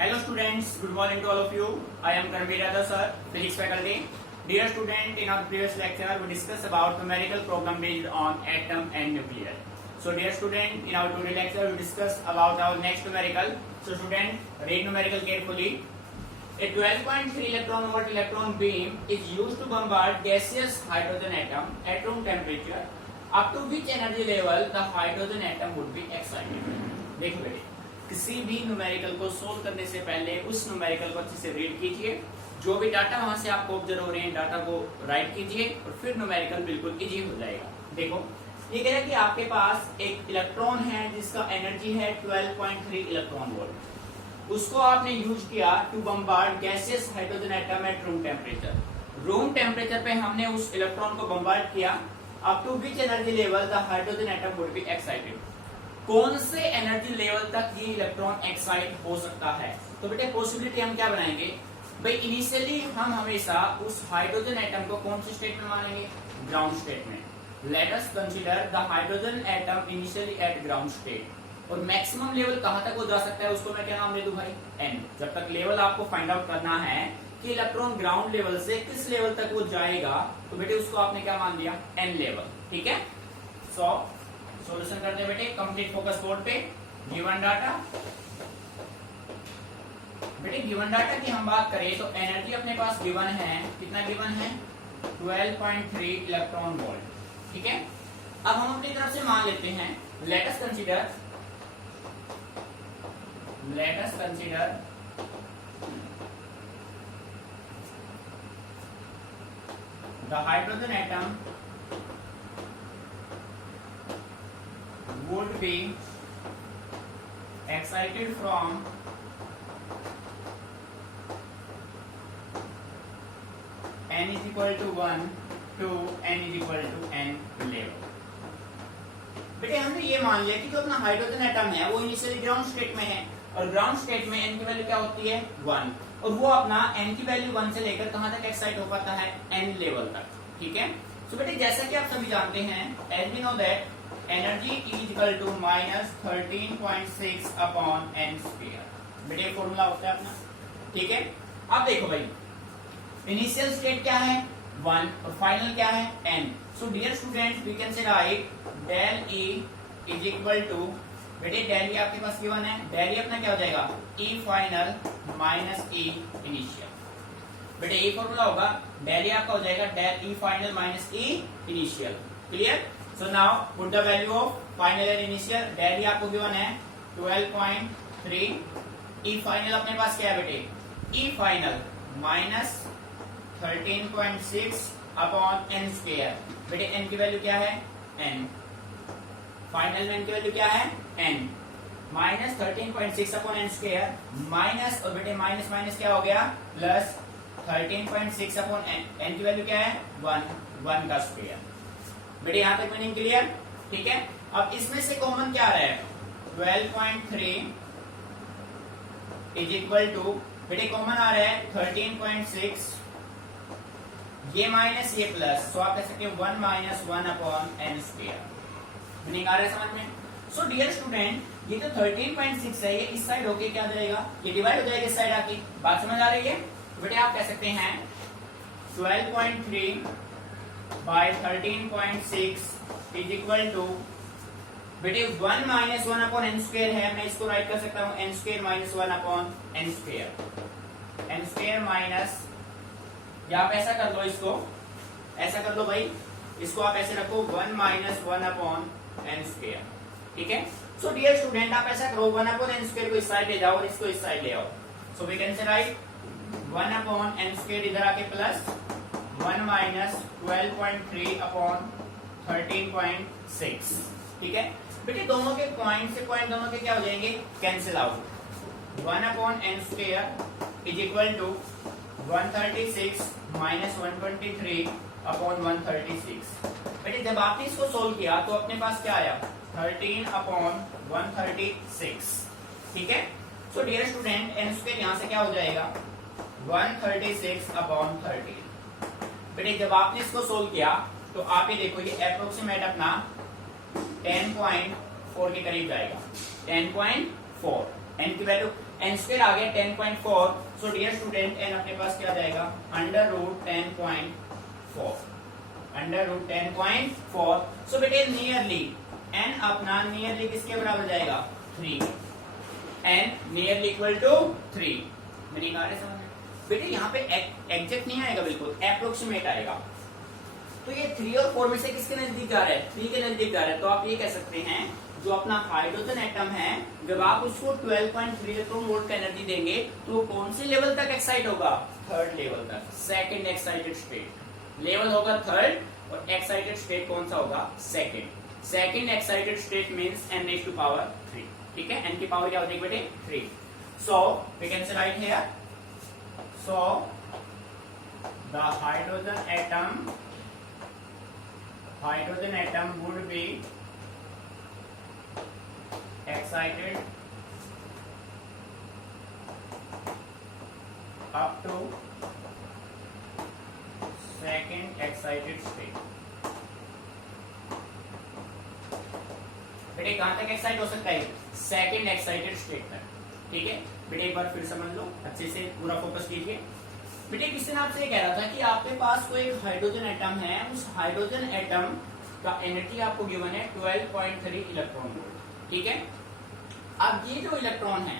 Hello students, good morning to all of you. I am Karmveer Yadav sir, physics faculty. Dear student, in our previous lecture we discussed about numerical problem based on atom and nuclear. So dear student, in our today lecture we discuss about our next numerical. So student, read numerical carefully. A 12.3 electron volt electron beam is used to bombard gaseous hydrogen atom at room temperature. Up to which energy level the hydrogen atom would be excited? देखो बेटे, किसी भी numerical को solve करने से पहले उस numerical को अच्छे से रीड कीजिए। जो भी डाटा वहां से आपको ऑब्जर्व हो रहे हैं डाटा को राइट कीजिए और फिर न्यूमेरिकल बिल्कुल इजी हो जाएगा। देखो ये कह रहा है कि आपके पास एक इलेक्ट्रॉन है जिसका एनर्जी है 12.3 इलेक्ट्रॉन वोल्ट। उसको आपने यूज किया to bombard gaseous hydrogen atom at room temperature. Room temperature पे हमने उस इलेक्ट्रॉन को बम्बार्ड किया। Up to which energy level the hydrogen atom would be excited. कौन से एनर्जी लेवल तक ये इलेक्ट्रॉन एक्साइट हो सकता है? तो बेटे पॉसिबिलिटी हम क्या बनाएंगे भाई, इनिशियली हम हमेशा उस हाइड्रोजन एटम को कौन से स्टेट में मानेंगे? ग्राउंड स्टेट में। Let us consider the hydrogen atom initially at ground state. और मैक्सिमम लेवल कहां तक वो जा सकता है उसको मैं क्या नाम दे दूं भाई? एन। जब तक लेवल आपको फाइंड आउट करना है कि इलेक्ट्रॉन ग्राउंड लेवल से किस लेवल तक वो जाएगा, तो बेटे उसको आपने क्या मान दिया? N level. ठीक है, सॉल्यूशन करते हैं बेटे। कंप्लीट फोकस बोर्ड पे गिवन डाटा। बेटे गिवन डाटा की हम बात करें तो एनर्जी अपने पास गिवन है। कितना गिवन है? 12.3 इलेक्ट्रॉन वोल्ट। ठीक है, अब हम अपनी तरफ से मान लेते हैं। Let us consider the hydrogen atom would be excited from n is equal to 1 to n is equal to n level। बेटे हमने ये मान लिया कि जो अपना हाइड्रोजन एटम है वो इनिशियली ग्राउंड स्टेट में है और ग्राउंड स्टेट में n की वैल्यू क्या होती है? 1। और वो अपना n की वैल्यू 1 से लेकर कहां तक एक्साइट हो पाता है? n लेवल तक। ठीक है, तो बेटे जैसा कि आप सभी जानते हैं, as we know that energy is equal to -13.6 upon n square. बेटे फॉर्मूला होता है अपना। ठीक है, अब देखो भाई, इनिशियल स्टेट क्या है? 1 और फाइनल क्या है? n। So dear students we can say write del E is equal to, बेटे डेल E आपके पास गिवन है, डेल E अपना क्या हो जाएगा? E final minus E initial. बेटे ये फॉर्मूला होगा, डेल E आपका हो जाएगा del E final minus E initial. Clear? So now put the value of final and initial। Del आपको गिवन है 12.3। E फाइनल अपने पास क्या है बेटे? E final minus 13.6 upon n square. बेटे n की वैल्यू क्या है? n। फाइनल में n की वैल्यू क्या है? n। Minus 13.6 upon n square minus, और बेटे माइनस माइनस क्या हो गया? प्लस 13.6 अपॉन n की वैल्यू क्या है? 1 का स्क्वायर। बेटे यहां तक मीनिंग क्लियर? ठीक है, अब इसमें से कॉमन क्या आ रहा है? 12.3 इज इक्वल टू, बेटे कॉमन आ रहा है 13.6, ये माइनस ये प्लस, तो आप कह सकते हो 1 minus 1 upon n square. Meaning आ रहा है समझ में? सो डियर स्टूडेंट, ये जो 13.6 है ये इस साइड होके क्या जाएगा? ये डिवाइड हो जाएगा इस साइड आके। बात समझ आ रही है? तो बेटे आप कह सकते हैं 12.3 by 13.6 is equal to, बेटे 1 माइनस 1 अपॉन n स्क्वायर है, मैं इसको राइट कर सकता हूँ n square minus 1 upon n square minus, या आप ऐसा कर लो, इसको ऐसा कर लो भाई, इसको आप ऐसे रखो 1 माइनस 1 अपॉन n स्क्वायर। ठीक है, सो डियर स्टूडेंट आप ऐसा करो 1 अपॉन n स्क्वायर को इस साइड ले जाओ और इसको इस साइड ले आओ। So we can say write 1 upon n square इधर आके प्लस 1 माइनस 12.3 अपॉन 13.6। ठीक है, बेटे दोनों के पॉइंट से पॉइंट दोनों के क्या हो जाएंगे? Cancel out. 1 upon n square is equal to 136 minus 123 upon 136। बेटे जब आपने इसको सोल्व किया तो अपने पास क्या आया? 13 अपॉन 136। ठीक है, so dear student n square यहां से क्या हो जाएगा? 136 अपॉन 13। बेटे जब आपने इसको सोल्व किया तो आप ये देखो, ये अप्रोक्सीमेट अपना 10.4 के करीब जाएगा। 10.4 n की वैल्यू n स्क्वायर आ गया 10.4। सो डियर स्टूडेंट n अपने पास क्या जाएगा अंडर रूट 10.4, अंडर रूट 10.4। सो बेटे नियरली n अपना नियरली किसके बराबर जाएगा 3, n नियरली इक्वल टू 3। मेरी बात है समझ में बेटे, यहाँ पे एग्जैक्ट नहीं आएगा, बिल्कुल अप्रोक्सीमेट आएगा। तो ये 3 और 4 में से किसके नजदीक जा रहा है 3 के नजदीक जा रहा है। तो आप ये कह सकते हैं जो अपना हाइड्रोजन एटम है जब आप उसको 12.3 इलेक्ट्रॉन वोल्ट का एनर्जी देंगे तो वो कौन से लेवल तक एक्साइट होगा, थर्ड लेवल तक, सेकंड एक्साइटेड स्टेट। लेवल होगा थर्ड और एक्साइटेड स्टेट कौन सा होगा second. Second excited state means n raised to power 3। ठीक है, n की पावर क्या होती है बेटे 3। So we can say write here, so the hydrogen atom would be excited up to second excited state। बेटे कहां तक एक्साइट हो सकता है सेकंड एक्साइटेड स्टेट तक। ठीक है बेटे, एक बार फिर समझ लो, अच्छे से पूरा फोकस कीजिए। बेटे किसी ने आपसे कह रहा था कि आपके पास कोई एक हाइड्रोजन एटम है, उस हाइड्रोजन एटम का एनर्जी आपको गिवन है 12.3 इलेक्ट्रॉन वोल्ट। ठीक है, अब ये जो इलेक्ट्रॉन है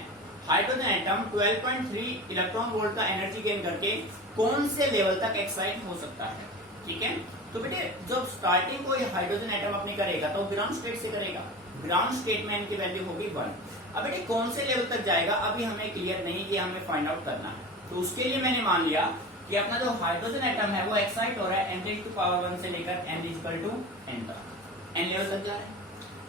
हाइड्रोजन एटम 12.3 इलेक्ट्रॉन वोल्ट का एनर्जी गेन करके कौन से लेवल तक एक्साइट हो सकता है। ठीक है, तो बेटे जब स्टार्टिंग कोई हाइड्रोजन एटम अपनी करेगा तो ग्राउंड स्टेट से करेगा, ग्राउंड स्टेट में इनकी वैल्यू होगी 1। अब बेटे कौन से लेवल तक जाएगा अभी हमें क्लियर नहीं, ये हमें फाइंड आउट करना है। तो उसके लिए मैंने मान लिया कि अपना जो हाइड्रोजन एटम है वो एक्साइट हो रहा है n raised to power 1 से लेकर n equal to n तक, n लेवल तक जा रहा है।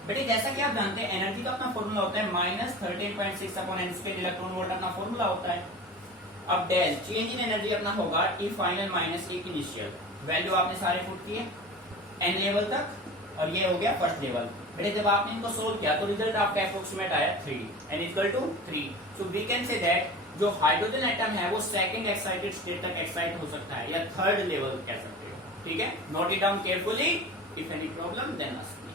बेटे जैसा कि आप जानते हैं एनर्जी का अपना फॉर्मूला होता है -13.6 upon n square electron volt अपना फॉर्मूला होता है। अब डेल चेंज इन एनर्जी अपना होगा E final minus E initial. Value आपने सारे पुट किए n लेवल तक और ये हो गया फर्स्ट लेवल। बेटे जब आपने इनको सोल्व किया तो रिजल्ट आपका अप्रोक्सीमेट आया 3, n equal to 3। So we can say that जो हाइड्रोजन एटम है वो सेकंड एक्साइटेड स्टेट तक एक्साइट हो सकता है या थर्ड लेवल कह सकते हो। ठीक है, note it down carefully, if any problem then ask me.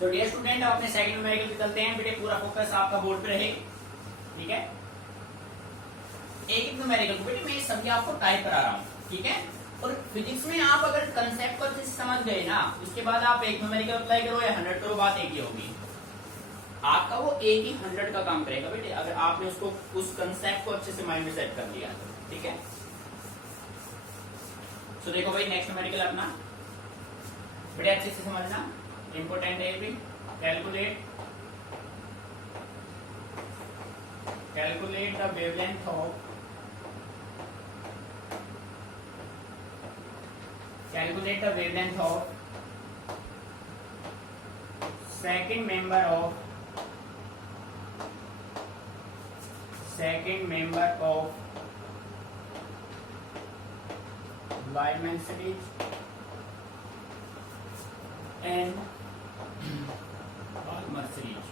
तो डियर स्टूडेंट अपने सेकंड न्यूमेरिकल पे चलते हैं। बेटे पूरा फोकस आपका बोर्ड पे रहे। ठीक है, एक न्यूमेरिकल बेटे मैं सभी आपको टाइप करा रहा हूँ। ठीक है, और फिजिक्स में आप अगर कंसेप्ट को अच्छे से समझ गए ना, उसके बाद आप एक न्यूमेरिकल अप्लाई करो या 100 करो, बात एक ही होगी। आपका वो एक ही 100 का काम करेगा बेटे, अगर आपने उसको उस कंसेप्ट को अच्छे से माइंड में सेट कर लिया। ठीक है, तो देखो भाई नेक्स्ट न्यूमेरिकल अपना बेटे अच्छे से समझना, इंपोर्टेंट है ये भी। Calculate the wavelength of second member of Lyman series and Balmer series।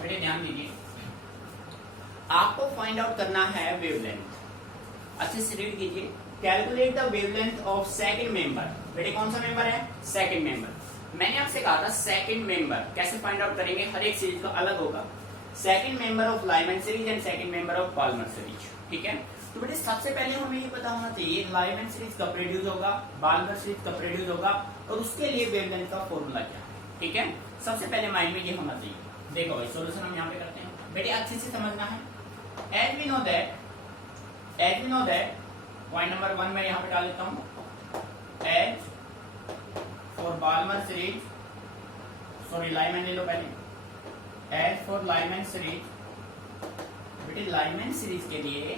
बेटे ध्यान दीजिए, आपको फाइंड आउट करना है वेवलेंथ। अच्छे से रीड कीजिए, calculate the wavelength of second member. बेटे कौन सा मेंबर है, सेकंड मेंबर। मैंने आपसे कहा था सेकंड मेंबर कैसे फाइंड आउट करेंगे, हर एक सीरीज का अलग होगा। Second member of Lyman series and second member of Palmer series. ठीक है, तो बेटे सबसे पहले हमें ये पता होना चाहिए लाइमन सीरीज कब प्रोड्यूस होगा, पाल्मर सीरीज कब प्रोड्यूस होगा और उसके लिए वेवलेंथ का फॉर्मूला क्या है। ठीक है, सबसे पहले माइंड में ये होना चाहिए। देखो भाई सोल्यूशन हम यहाँ पे करते हैं। बेटे अच्छे से समझना है। As we know that as we know that, point number 1 मैं यहां पे डाल देता हूं, as for Balmer series, sorry Lyman ले लो पहले, एज फॉर लाइमैन सीरीज, बेटे लाइमैन सीरीज के लिए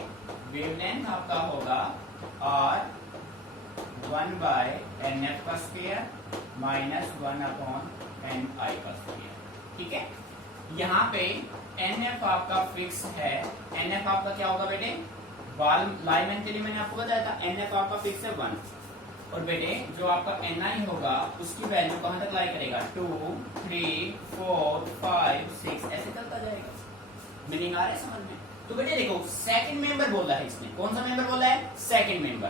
वेवलेंथ आपका होगा r 1/nf का स्क्वायर माइनस 1/ni का स्क्वायर। ठीक है, यहाँ पे nf आपका फिक्स है, nf आपका क्या होगा बेटे, लाइमैन के लिए मैंने आपको बताया था nf आपका फिक्स है 1, और बेटे जो आपका ni होगा उसकी वैल्यू कहां तक लाई करेगा, 2, 3, 4, 5, 6 ऐसे चलता जाएगा। मीनिंग आ रहा है समझ में? तो बेटे देखो सेकंड मेंबर बोला है इसने, कौन सा मेंबर बोला है, सेकंड मेंबर।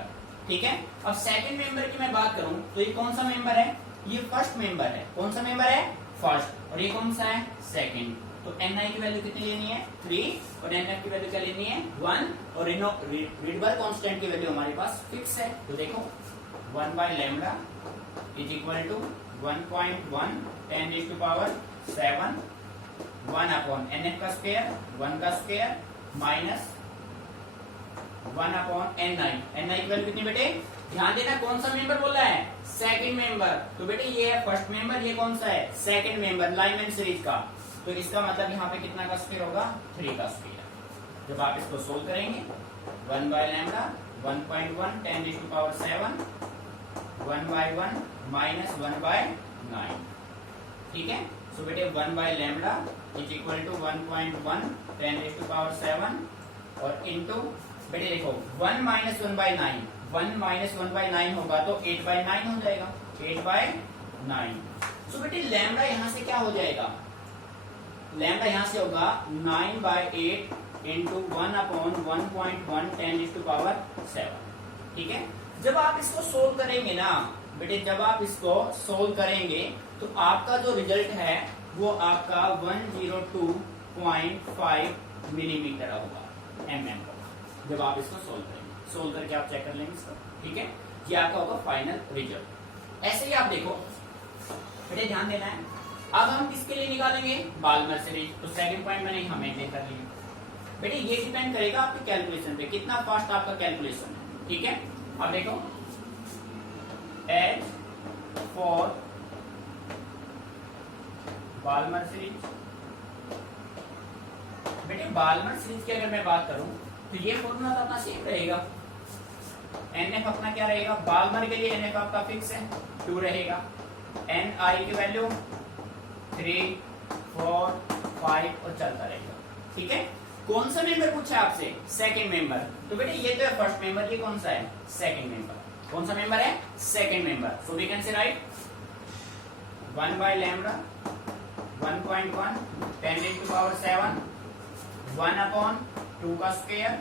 ठीक है, अब सेकंड मेंबर की मैं बात करूं तो ये कौन सा मेंबर है, ये फर्स्ट मेंबर है। कौन सा मेंबर है, फर्स्ट, और ये कौन सा है, सेकंड। तो ni की वैल्यू कितनी लेनी है, 3, और nf की वैल्यू क्या लेनी है, 1, और रिडबर्ग कांस्टेंट की वैल्यू हमारे पास फिक्स है। तो देखो 1/λ इज इक्वल टू 1.1 10⁻⁷ 1/nf का स्क्वायर 1 का स्क्वायर माइनस 1/ni। ni की वैल्यू कितनी बेटे, ध्यान देना कौन सा मेंबर बोला है, सेकंड मेंबर। तो बेटे ये है फर्स्ट मेंबर, ये कौन सा है, सेकंड मेंबर लाइमैन सीरीज का। तो इसका मतलब यहाँ पे कितना का स्क्वायर होगा, 3 का स्क्वायर। जब आप इसको सोल्व करेंगे 1/λ 1.1 10⁻⁷ 1/1 माइनस 1/9। ठीक है, सो बेटे 1/λ इज इक्वल टू 1.1 10⁻⁷ और इनटू बेटे देखो 1 माइनस 1/9, 1 माइनस 1/9 होगा तो 8/9 हो जाएगा, 8/9। सो बेटे लैम्डा यहां से क्या हो जाएगा, लैम्डा यहां से होगा 9/8 इंटू 1/1.1 10⁻⁷। ठीक है, जब आप इसको सोल्व करेंगे ना बेटे, जब आप इसको सोल्व करेंगे तो आपका जो रिजल्ट है वो आपका 102.5 मिलीमीटर होगा, mm होगा। जब आप इसको सोल्व करेंगे, सोल्व करके आप चेक कर लेंगे इसको। ठीक है, ये आपका होगा फाइनल रिजल्ट। ऐसे ही आप देखो बेटे, ध्यान देना है। अब हम किसके लिए निकालेंगे, बाल्मर सीरीज। तो सेकंड पॉइंट मैंने हमें कर लिया बेटे, ये डिपेंड करेगा आपके कैलकुलेशन पे, कितना फास्ट आपका कैलकुलेशन है। ठीक है, अब देखो एज फॉर बाल्मर सीरीज, बेटे बाल्मर सीरीज की अगर मैं बात करूं तो ये फॉर्मूला तो अपना सेम रहेगा। nf अपना क्या रहेगा, बाल्मर के लिए nf आपका फिक्स है 2 रहेगा, ni की वैल्यू 3, 4, 5 और चलता रहेगा। ठीक है, कौन सा मेंबर पूछा है आपसे, सेकंड मेंबर। तो बेटे ये तो है फर्स्ट मेंबर, ये कौन सा है, सेकंड मेंबर। कौन सा मेंबर है, second member. So we can say write 1/λ 1.1 10⁻⁷ 1/2 का स्क्वायर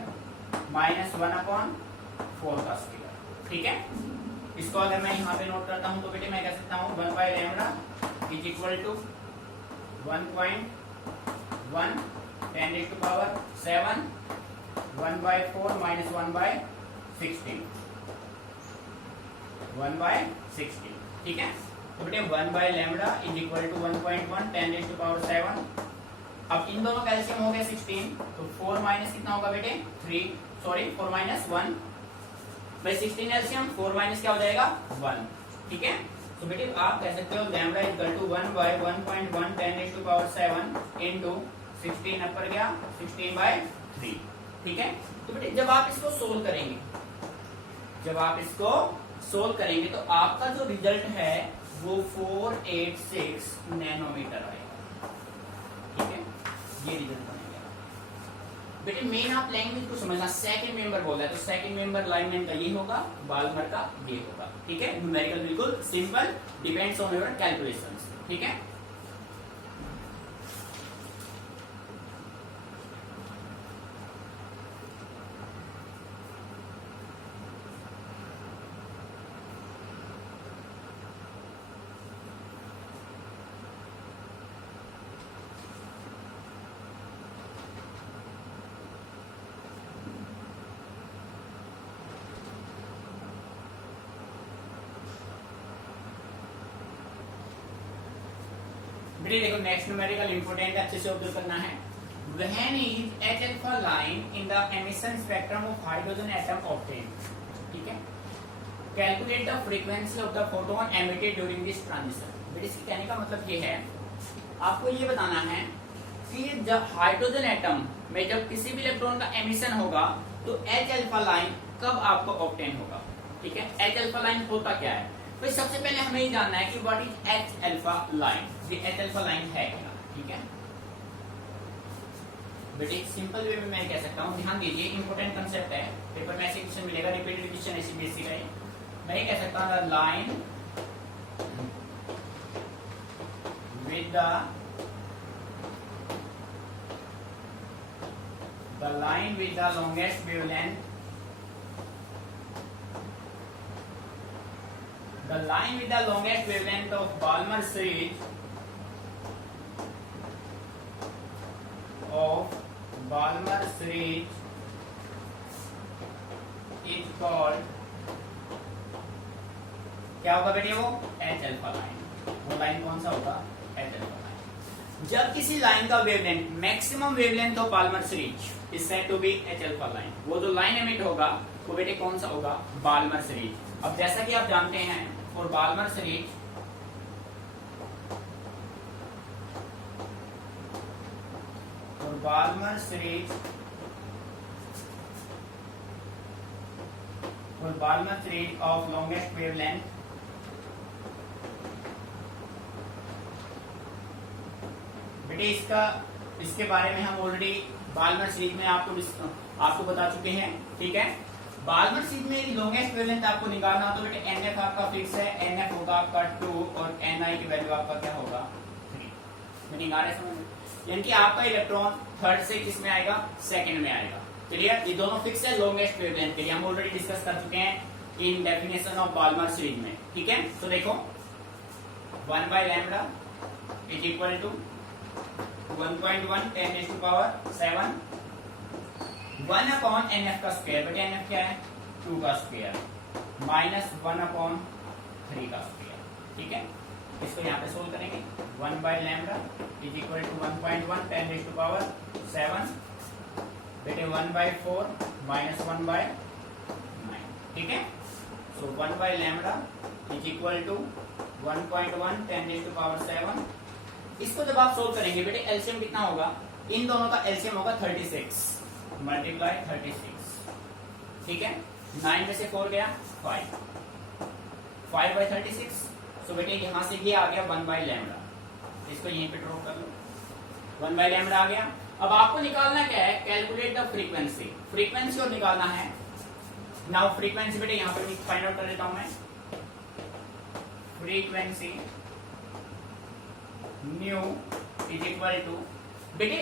माइनस 1/4 का स्क्वायर। ठीक है, इसको अगर मैं यहाँ पे नोट करता हूँ तो बेटे मैं कह सकता हूँ 1/λ इज इक्वल टू 1.1 10⁻⁷ 1/4 माइनस 1/16 1/16। ठीक है, तो बेटे 1/λ इज इक्वल टू 1.1 10⁻⁷। अब इन दोनों का एलसीएम हो गया 16, तो 4 माइनस कितना होगा बेटे, 3, sorry 4 minus 1 by 16 LCM, 4 minus क्या हो जाएगा 1। ठीक है, तो बेटे आप कह सकते हो लैम्डा इक्वल टू 1/1.1 10⁻⁷ इनटू 16 अपर गया 16/3। ठीक है, तो बेटे जब आप इसको सोल्व करेंगे, तो आपका जो रिजल्ट है वो 486 नैनोमीटर आएगा। ठीक है, ये रिजल्ट बनेगा। बेटे मेन आप लैंग्वेज को समझना, सेकंड मेंबर बोल रहा है तो सेकंड मेंबर लाइनमैन का ये होगा, बाल्मर का ये होगा। ठीक है, न्यूमेरिकल बिल्कुल simple, depends on your calculations. ठीक है, बेटे देखो नेक्स्ट न्यूमेरिकल इंपोर्टेंट अच्छे से ऑब्जर्व करना है। when is H alpha line in the emission spectrum of hydrogen atom obtained? ठीक है, calculate the frequency of the photon emitted during this transition. But इसके कहने का मतलब ये है, आपको ये बताना है कि जब हाइड्रोजन एटम में जब किसी भी इलेक्ट्रॉन का एमिशन होगा तो H अल्फा लाइन कब आपको ऑब्टेन होगा। ठीक है, H अल्फा लाइन होता क्या है, तो सबसे पहले हमें ये जानना है कि what is H alpha line. ये H अल्फा लाइन है क्या। ठीक है, बट एक सिंपल वे में मैं कह सकता हूँ, ध्यान दीजिए, इंपॉर्टेंट कंसेप्ट है, पेपर में ऐसे क्वेश्चन मिलेगा, रिपीटेड क्वेश्चन ऐसी बेसिक है। मैं ये कह सकता हूँ line with the line with the longest wavelength, the line with the longest wavelength of Balmer series is called, क्या होगा बेटे, वो H अल्फा लाइन। वो लाइन कौन सा होगा, H अल्फा लाइन। जब किसी लाइन का wavelength maximum wavelength of Balmer series is said to be H alpha line, वो जो लाइन एमिट होगा वो बेटे कौन सा होगा, बाल्मर सीरीज। अब जैसा कि आप जानते हैं, और Balmer series of longest wavelength बेटे, इसके बारे में हम ऑलरेडी बाल्मर सीरीज में आपको बता चुके हैं। ठीक है, बाल्मर सीरीज में लॉन्गेस्ट वेवलेंथ आपको निकालना तो बेटे NF आपका फिक्स है, NF होगा आपका 2 और NI की वैल्यू आपका क्या होगा 3। मीनिंग आ रहा है समझ में, यानी कि आपका इलेक्ट्रॉन थर्ड से किस में आएगा, सेकंड में आएगा। क्लियर, ये दोनों फिक्स है लॉन्गेस्ट वेवलेंथ के लिए, हम ऑलरेडी डिस्कस कर चुके हैं इन डेफिनेशन ऑफ बाल्मर सीरीज में। ठीक है, तो देखो 1/λ इज इक्वल टू 1.1 10⁻⁷ 1/NF का स्क्वायर, बेटे NF क्या है 2 का स्क्वायर माइनस 1/3 का स्क्वायर। ठीक है, इसको यहाँ पे सोल्व करेंगे, 1/λ इज इक्वल टू 1.1 10⁻⁷ बेटे 1/4 माइनस 1/9। ठीक है, सो 1/λ इज इक्वल टू 1.1 10⁻⁷। इसको जब आप सोल्व करेंगे बेटे एलसीएम कितना होगा, इन दोनों का एलसीएम होगा 36 मल्टीप्लाई 36। ठीक है, 9 में से 4 गया 5/36। सो बेटे यहां से ये आ गया 1/λ, इसको यहीं पे ड्रॉ कर लो, 1/λ आ गया। अब आपको निकालना क्या है, कैलकुलेट द फ्रीक्वेंसी, फ्रीक्वेंसी और निकालना है। नाउ फ्रीक्वेंसी बेटे यहां पर फाइंड आउट कर देता हूं मैं, frequency nu is equal to, बेटे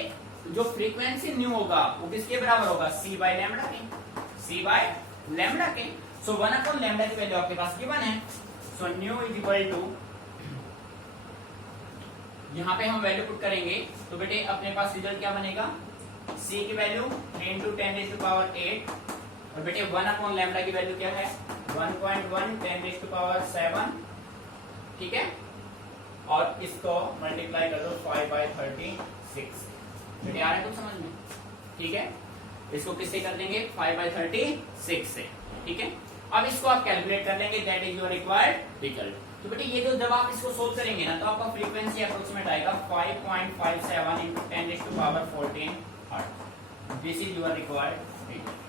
जो फ्रीक्वेंसी न्यू होगा वो किसके बराबर होगा, C/λ के, C/λ के। सो 1/λ की वैल्यू आपके पास गिवन है, so nu is equal to, यहां पे हम वैल्यू पुट करेंगे तो बेटे अपने पास रिजल्ट क्या बनेगा, C की वैल्यू 3 × 10⁸ और बेटे 1/λ की वैल्यू क्या है 1.1 10⁻⁷। ठीक है, और इसको मल्टीप्लाई कर दो 5/36। बेटे आ रहा है कुछ समझ में। ठीक है, इसको किससे कर देंगे 5/36 से। ठीक है, अब इसको आप कैलकुलेट कर लेंगे, that is your required result. तो बेटे ये जो जब आप इसको सोल्व करेंगे ना तो आपका फ्रीक्वेंसी अप्रोक्सीमेट आएगा 5.57 × 10⁻14 hertz. This is your required result.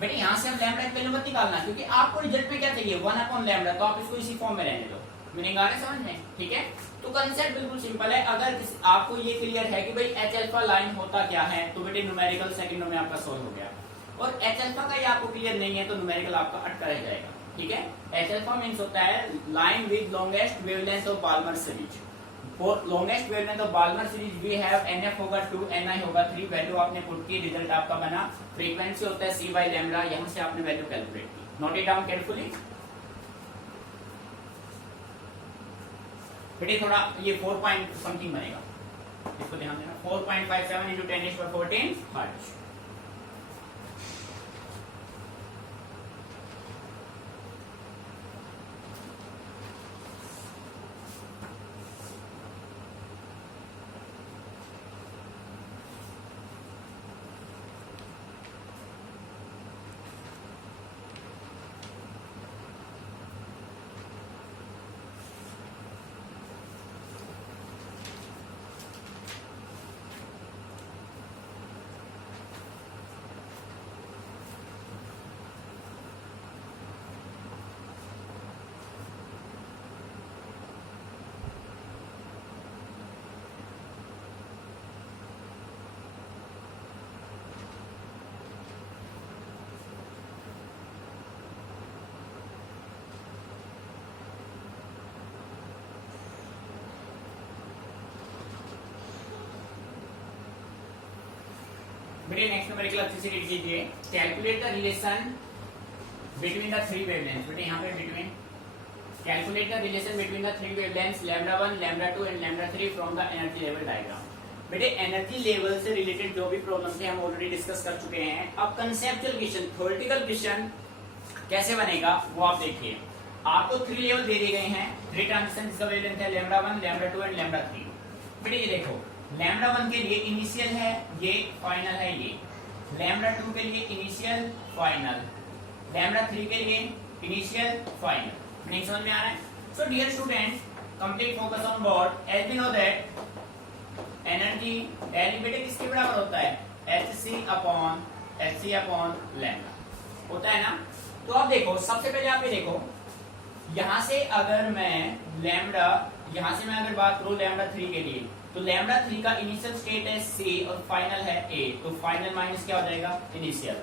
बेटे यहाँ से हम लैम्डा की वैल्यू मत निकालना, क्योंकि आपको रिजल्ट में क्या चाहिए 1/λ, तो आप इसको इसी फॉर्म में रहने दो। मीनिंग आ रहा है समझ में। ठीक है, तो कंसेप्ट बिल्कुल सिंपल है। अगर आपको ये क्लियर है कि भाई H अल्फा लाइन होता क्या है, तो बेटे न्यूमेरिकल सेकंडों में आपका सोल्व हो गया। और H अल्फा का ये आपको क्लियर नहीं है तो न्यूमेरिकल आपका अटका रह जाएगा। ठीक है, H अल्फा मींस होता है line with longest wavelength of Balmer series. For longest wavelength of Balmer series we have NF होगा 2, NI होगा 3, वैल्यू आपने पुट की, रिजल्ट आपका बना। फ्रीक्वेंसी होता है C/λ, यहां से आपने वैल्यू कैलकुलेट की। नोट इट डाउन केयरफुली बेटे, थोड़ा ये 4 पॉइंट समथिंग बनेगा, इसको ध्यान देना, 4.57 × 10⁻14 हर्ट्ज। बेटे नेक्स्ट न्यूमेरिकल अच्छे से रीड कीजिए। Calculate the relation between the three wavelengths. बेटे यहाँ पे between calculate the relation between the three wavelengths λ1, λ2 and λ3 from the energy level diagram. बेटे एनर्जी लेवल से रिलेटेड जो भी प्रॉब्लम थे हम ऑलरेडी डिस्कस कर चुके हैं। अब कंसेप्चुअल क्वेश्चन, थ्योरेटिकल क्वेश्चन कैसे बनेगा वो आप देखिए। आपको थ्री लेवल दे दिए गए हैं, थ्री ट्रांजिशन जिसका वेवलेंथ है λ1, λ2 एंड λ3। बेटे ये देखो λ1 के लिए इनिशियल है, ये फाइनल है, ये λ2 के लिए इनिशियल फाइनल, λ3 के लिए इनिशियल फाइनल। नहीं समझ में आ रहा है? So dear student, complete focus on board. As we know that energy derivative किसके बराबर होता है? hc अपॉन लैम्डा होता है ना। तो अब देखो सबसे पहले आप ये देखो, यहां से अगर मैं लैम्डा, यहां से मैं अगर बात करूं λ3 के लिए, तो λ3 का इनिशियल स्टेट है c और फाइनल है a, तो फाइनल माइनस क्या हो जाएगा? इनिशियल।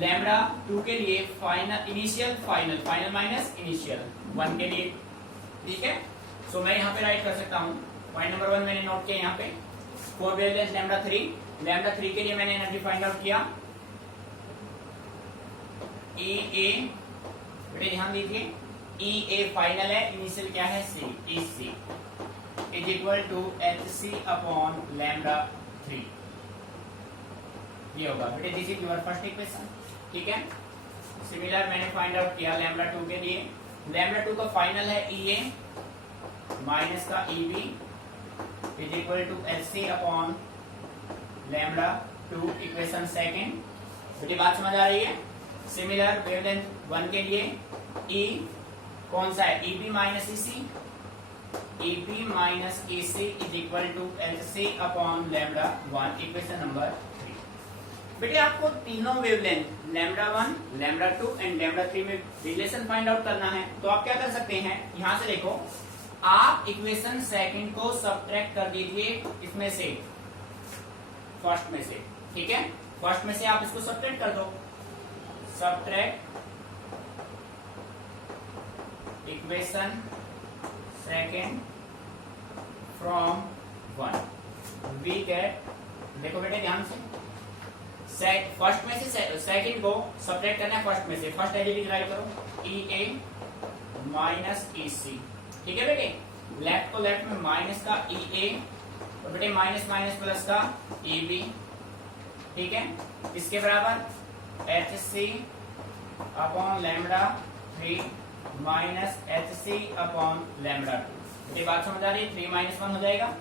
λ2 के लिए final initial final, final minus initial 1 के लिए, ठीक है। सो मैं यहाँ पे राइट कर सकता हूँ। पॉइंट नंबर 1 मैंने नोट किया यहाँ पे। फॉर वेवलेंथ λ3 के लिए मैंने एनर्जी फाइंड आउट किया E A। बेटे ध्यान दीजिए E A फाइनल है, इनिशियल क्या है? C, E C is equal to hc upon λ3। ये होगा बेटे, this is your first equation, ठीक है। सिमिलर मैंने फाइंड आउट किया λ2 के लिए। λ2 का फाइनल है E A माइनस का E B is equal to hc upon λ2, equation second. बेटी बात समझ आ रही है? सिमिलर वेवलेंथ 1 के लिए E कौन सा है? EB minus EC, EB minus EC is equal to hc upon λ1, equation number 3। बेटे आपको तीनों वेवलेंथ λ1, λ2 एंड λ3 में रिलेशन फाइंड आउट करना है। तो आप क्या कर सकते हैं, यहां से देखो, आप इक्वेशन सेकंड को सब्ट्रैक्ट कर दीजिए इसमें से, फर्स्ट में से, ठीक है। फर्स्ट में से आप इसको सब्ट्रैक्ट कर दो। Subtract equation second from 1, we get, देखो बेटे ध्यान से, फर्स्ट में से सेकंड को सब्ट्रैक्ट करना है फर्स्ट में से। फर्स्ट एडिटिव राइट करो, ई ए माइनस ई सी, ठीक है बेटे। लेफ्ट को लेफ्ट में माइनस का ई ए, और बेटे माइनस माइनस प्लस का ई बी, ठीक है। इसके बराबर H C upon λ3 minus H C upon λ2। ये बात समझ आ रही है? 3 - 1 हो जाएगा।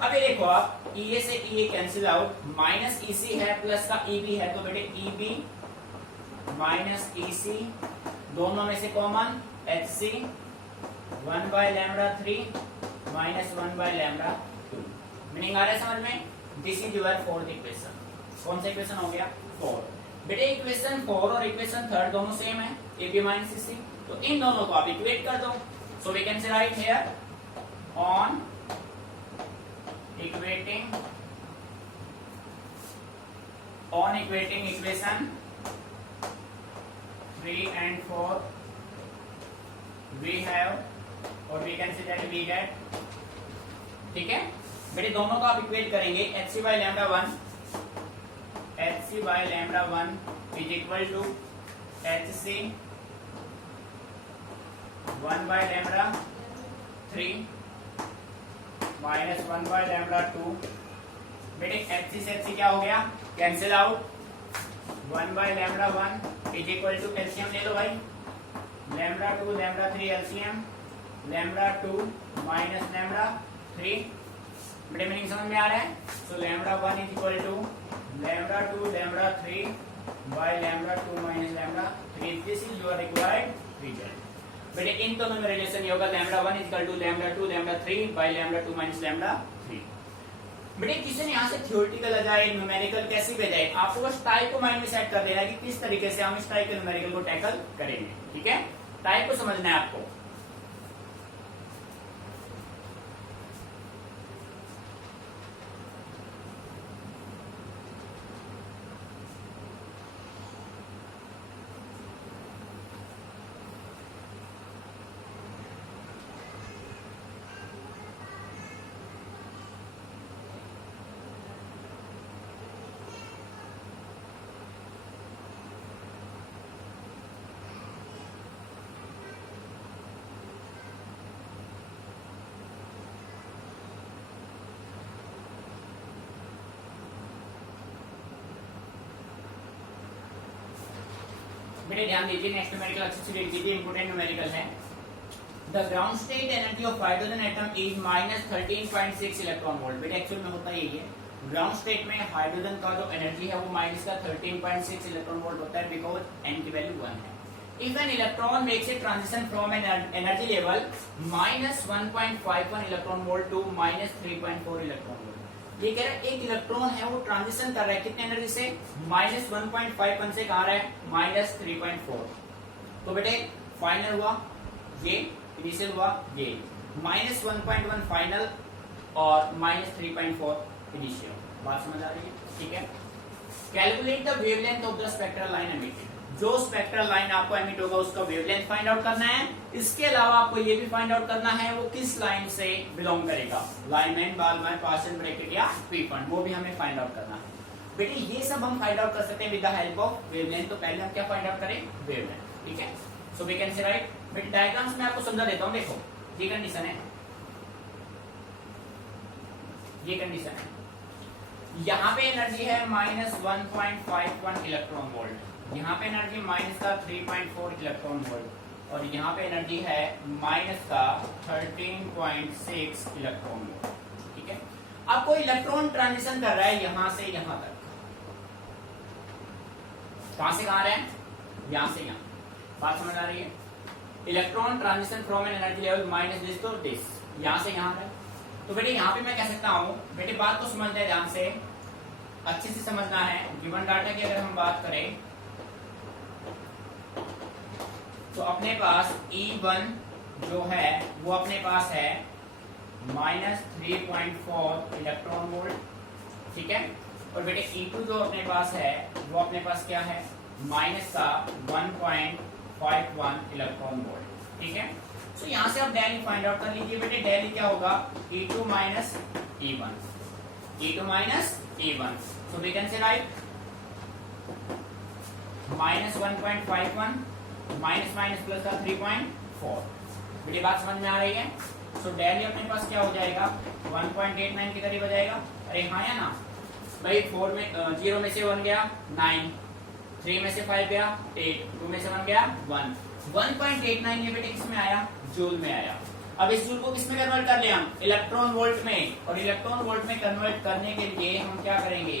अब ये देखो आप, ई ए से ई ए कैंसिल आउट, माइनस ई सी है प्लस का ई बी है, तो बेटे ई बी माइनस ई सी, दोनों में से common H C 1/λ3 minus 1/λ2। Meaning आ रहा है समझ में? This is your fourth equation. कौन सा इक्वेशन हो गया? 4। बेटे इक्वेशन 4 और इक्वेशन थर्ड दोनों सेम है, ए बी माइनस ई सी, तो इन दोनों को आप इक्वेट कर दो। So we can say write here on equating equation 3 and 4 we have, or we can say that we get, ठीक है बेटे। दोनों को आप इक्वेट करेंगे, hc by λ1 is equal to hc 1/λ3 minus 1/λ2। बेटे hc से hc क्या हो गया? Cancel out. 1/λ1 is equal to, LCM ले लो भाई, λ2 λ3 एलसीएम, λ2 माइनस λ3। बेटे मीनिंग समझ में आ रहा है? So λ1 is equal to λ2 λ3 by λ2 minus λ3। This is your required result. बेटे इन दोनों में रिलेशन ये होगा λ1 is equal to λ2 λ3 by λ2 minus λ3। बेटे क्वेश्चन यहाँ से थ्योरेटिकल आ जाए, न्यूमेरिकल कैसे भी जाए, आपको बस टाइप को माइंड में सेट कर देना है कि किस तरीके से हम इस टाइप के न्यूमेरिकल को टैकल करेंगे, ठीक है। टाइप को समझना है आपको। बेटे ध्यान दीजिए, नेक्स्ट न्यूमेरिकल अच्छे से देख लीजिए, इंपोर्टेंट न्यूमेरिकल है। The ground state energy of hydrogen atom is -13.6 electron volt. बेटे एक्चुअल में होता यही है, ग्राउंड स्टेट में हाइड्रोजन का जो एनर्जी है वो माइनस का 13.6 इलेक्ट्रॉन वोल्ट होता है, बिकॉज एन की वैल्यू 1 है। If an electron makes a transition from an energy level -1.51 electron volt to -3.4 electron volt, ये कह रहा है एक इलेक्ट्रॉन है वो ट्रांजिशन कर रहा है कितने एनर्जी से, -1.51 से कहा रहा है -3.4। तो बेटे फाइनल हुआ ये, इनिशियल हुआ ये, -1.1 फाइनल और -3.4 इनिशियल। बात समझ आ रही है? ठीक है। Calculate the wavelength of the spectral line emitted. जो स्पेक्ट्रल लाइन आपको एमिट होगा उसका वेवलेंथ फाइंड आउट करना है। इसके अलावा आपको ये भी फाइंड आउट करना है वो किस लाइन से बिलोंग करेगा, लाइनमैन, बालमैन, पार्शियल ब्रैकेट या पीफंड, वो भी हमें फाइंड आउट करना है। बेटे ये सब हम फाइंड आउट कर सकते हैं with the help of wavelength. तो पहले हम क्या फाइंड आउट करें, वेवलेंथ। ठीक है, so we can say write. बेटे डायग्राम्स में आपको समझा देता हूं, देखो ये कंडीशन है, ये कंडीशन है, यहाँ पे एनर्जी है -1.51 इलेक्ट्रॉन वोल्ट, यहाँ पे एनर्जी माइनस का 3.4 इलेक्ट्रॉन वोल्ट और यहाँ पे एनर्जी है माइनस का 13.6 इलेक्ट्रॉन वोल्ट। ठीक है, अब कोई इलेक्ट्रॉन ट्रांजिशन कर रहा है यहाँ से यहाँ तक, कहां से कहां रहा है, यहाँ से यहाँ। बात समझ आ रही है? Electron transition from n energy level minus this to this, यहाँ से यहाँ तक। तो बेटे यहाँ पे मैं कह सकता हूँ, बेटे बात को समझना है ध्यान से, अच्छे से समझना है। गिवन डाटा की अगर हम बात करें तो अपने पास E1 जो है वो अपने पास है -3.4 इलेक्ट्रॉन वोल्ट। ठीक है, और बेटे E2 जो अपने पास है वो अपने पास क्या है, माइनस का 1.51 इलेक्ट्रॉन वोल्ट। ठीक है, सो यहाँ से आप डेल फाइंड आउट कर लीजिए। बेटे डेल क्या होगा, E2 minus E1, E2 minus E1, so we can say write -1.51 minus minus plus का 3.4। मेरी बात समझ में आ रही है? सो डेली अपने पास क्या हो जाएगा, 1.89 के करीब हो जाएगा। अरे हाँ या ना भाई, 4 में 0 में से 1 गया 9, 3 में से 5 गया 8, 2 में से 1 गया 1, 1.89 ये बेटे किस में आया, जूल में आया। अब इस जूल को किस में कन्वर्ट कर लिया, इलेक्ट्रॉन वोल्ट में, और इलेक्ट्रॉन वोल्ट में कन्वर्ट करने के लिए हम क्या करेंगे,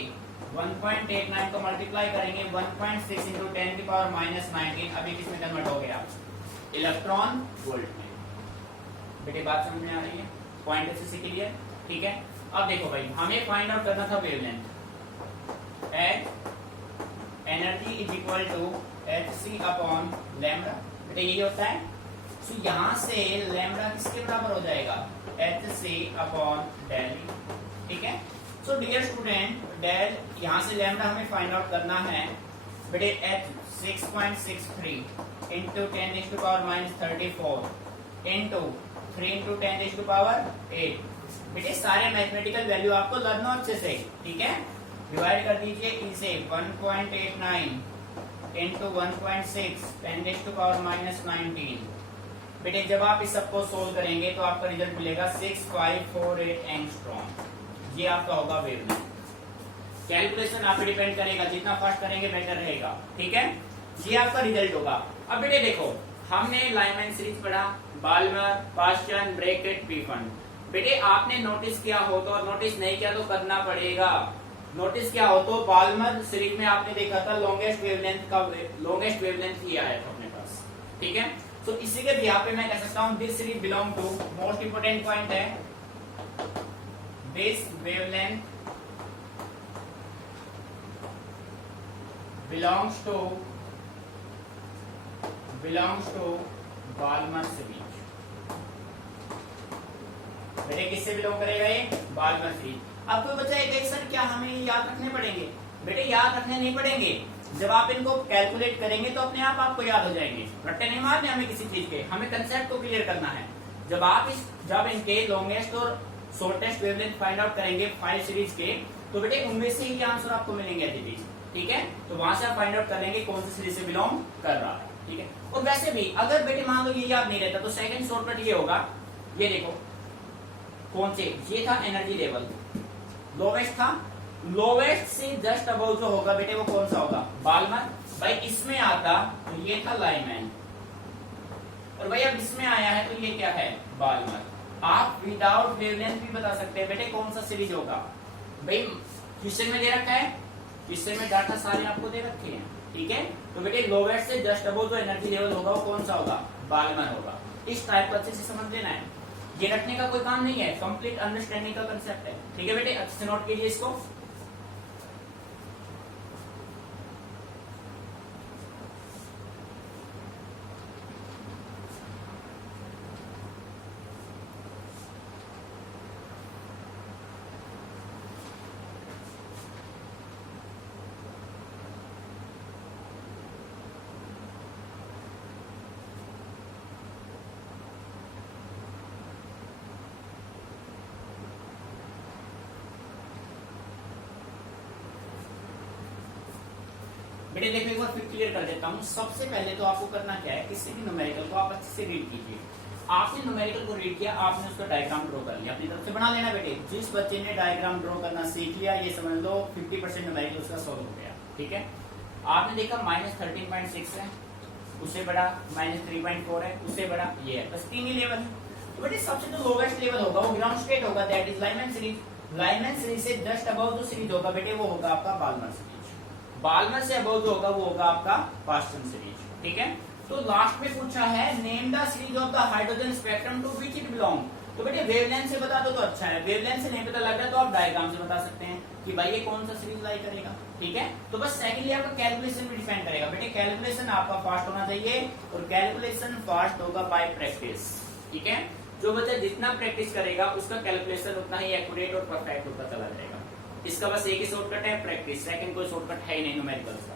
1.89 को मल्टीप्लाई करेंगे 1.6 इंटू 10 की पावर -19, अभी किस में कन्वर्ट हो गया, इलेक्ट्रॉन वोल्ट में। बेटे बात समझ में आ रही है, पॉइंट अच्छे से क्लियर? ठीक है, अब देखो भाई हमें फाइंड आउट करना था wavelength at energy is equal to hc upon lambda. बेटे यही होता है, सो यहां से लैम्डा किसके बराबर हो जाएगा, hc अपॉन डेल। ठीक है, सो डियर स्टूडेंट, डेल यहाँ से लैम्डा हमें फाइंड आउट करना है। बेटे at 6.63 into 10 to power -34 into 3 into 10 to power 8। बेटे सारे मैथमेटिकल वैल्यू आपको लर्न हो अच्छे से। ठीक है, डिवाइड कर दीजिए इसे 1.89 इंटू 1.6 10 टू पावर -19। बेटे जब आप इस सबको सोल्व करेंगे तो आपका रिजल्ट मिलेगा 6548 एंगस्ट्रॉम। ये आपका होगा वेवलेंथ। कैलकुलेशन आप पे डिपेंड करेगा, जितना फास्ट करेंगे बेटर रहेगा। ठीक है, ये आपका रिजल्ट होगा। अब बेटे देखो, हमने लाइनमैन सीरीज पढ़ा, बाल्मर, पास्चन, ब्रैकेट, पीफंड। बेटे आपने नोटिस किया हो तो, और नोटिस नहीं किया तो करना पड़ेगा। नोटिस किया हो तो बाल्मर सीरीज में आपने देखा था लॉन्गेस्ट वेवलेंथ ही आया था अपने पास। ठीक है, तो इसी के यहाँ पे मैं कह सकता हूँ this series belong to, most important point है, this wavelength belongs to Balmer series. बेटे किससे बिलोंग करेगा ये, बाल्मर सीरीज। अब कोई बच्चा एक सर क्या हमें याद रखने पड़ेंगे, बेटे याद रखने नहीं पड़ेंगे, जब आप इनको कैलकुलेट करेंगे तो अपने आप आपको याद हो जाएंगे। रट्टे नहीं मारने हमें किसी चीज के, हमें कंसेप्ट को क्लियर करना है। जब इनके लॉन्गेस्ट और शॉर्टेस्ट वेवलेंथ फाइंड आउट करेंगे 5 सीरीज के, तो बेटे उनमें से ही आंसर आपको मिलेंगे एज। ठीक है, तो वहां से आप फाइंड आउट कर लेंगे कौन सी सीरीज से बिलोंग कर रहा है। ठीक है, और वैसे भी अगर बेटे मान लो ये याद नहीं रहता तो सेकंड शॉर्टकट ये होगा, ये देखो कौन से, ये था एनर्जी लेवल, लोवेस्ट था, लोवेस्ट से जस्ट अबव जो होगा बेटे वो कौन सा होगा, बाल्मर, भाई इसमें आता तो ये था लाइमैन, और भाई अब इसमें आया है तो ये क्या है, बाल्मर। आप विदाउट वेवलेंथ भी बता सकते हैं बेटे कौन सा सीरीज होगा। भाई क्वेश्चन में दे रखा है, क्वेश्चन में डाटा सारे आपको दे रखे हैं, ठीक है। तो बेटे लोवेस्ट से जस्ट अबव जो एनर्जी लेवल होगा वो कौन सा होगा, बाल्मर होगा। इस टाइप को अच्छे से समझ लेना है, ये रखने का कोई काम नहीं है, कंप्लीट अंडरस्टैंडिंग का कंसेप्ट है, ठीक है बेटे, अच्छे से नोट कीजिए इसको। बेटे देखो एक बार फिर क्लियर कर देता हूँ। सबसे पहले तो आपको करना क्या है, किसी भी न्यूमेरिकल को आप अच्छे से रीड कीजिए। आपने न्यूमेरिकल को रीड किया, आपने उसका डायग्राम ड्रॉ कर लिया, अपनी तरफ से बना लेना बेटे। जिस बच्चे ने डायग्राम ड्रॉ करना सीख लिया, ये समझ लो 50% न्यूमेरिकल उसका सॉल्व हो गया, ठीक है। आपने देखा -13.6 है, उससे बड़ा -3.4 है, उससे बड़ा ये है, बस 3 ही लेवल है। तो बेटे सबसे जो लोवेस्ट लेवल होगा वो ग्राउंड स्टेट होगा, that is Lyman series. Lyman series से जस्ट अबव जो सीरीज होगा बेटे वो होगा आपका बाल्मर सीरीज। बाल्मर से अबव जो होगा वो होगा आपका पास्टन सीरीज, ठीक है। तो लास्ट में पूछा है name the series of the hydrogen spectrum to which it belong. तो बेटे वेवलेंथ से बता दो तो अच्छा है, वेवलेंथ से नहीं पता लग रहा तो आप डायग्राम से बता सकते हैं कि भाई ये कौन सा सीरीज लाई करेगा, ठीक है। तो बस सेकंडली आपका कैलकुलेशन भी डिपेंड करेगा बेटे, कैलकुलेशन आपका फास्ट होना चाहिए, और कैलकुलेशन फास्ट होगा बाय प्रैक्टिस, ठीक है। जो बच्चा जितना प्रैक्टिस करेगा उसका कैलकुलेशन उतना ही एक्यूरेट और परफेक्ट होता चला जाएगा। इसका बस एक ही शॉर्टकट है, प्रैक्टिस, सेकंड कोई शॉर्टकट है ही नहीं न्यूमेरिकल्स का।